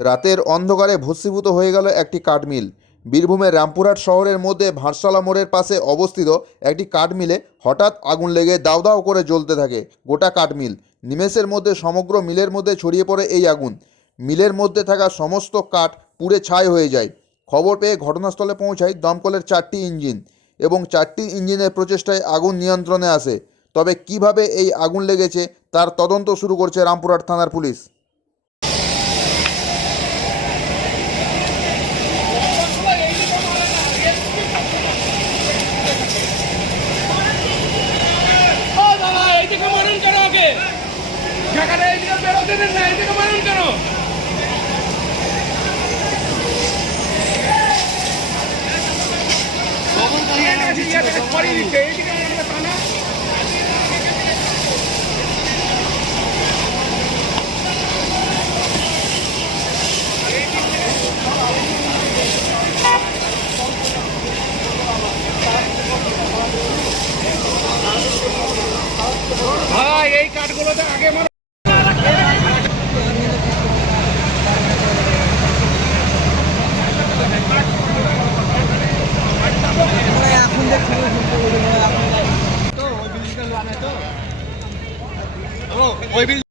রাতের অন্ধকারে ভস্মীভূত হয়ে গেল একটি কাঠমিল। বীরভূমের রামপুরহাট শহরের মধ্যে ভাটশালা মোড়ের পাশে অবস্থিত একটি কাঠমিলে হঠাৎ আগুন লেগে দাউ দাউ করে জ্বলতে থাকে গোটা কাঠমিল। নিমেষের মধ্যে সমগ্র মিলের মধ্যে ছড়িয়ে পড়ে এই আগুন। মিলের মধ্যে থাকা সমস্ত কাঠ পুড়ে ছাই হয়ে যায়। খবর পেয়ে ঘটনাস্থলে পৌঁছায় দমকলের চারটি ইঞ্জিন এবং চারটি ইঞ্জিনের প্রচেষ্টায় আগুন নিয়ন্ত্রণে আসে। তবে কীভাবে এই আগুন লেগেছে তার তদন্ত শুরু করছে রামপুরহাট থানার পুলিশ। ওকে ঢাকাটা এইদিকে বেরোতে দেন না এদিকে মারুন কেন? এইদিকে এই কাঠগুলোতে আগে ওই বিল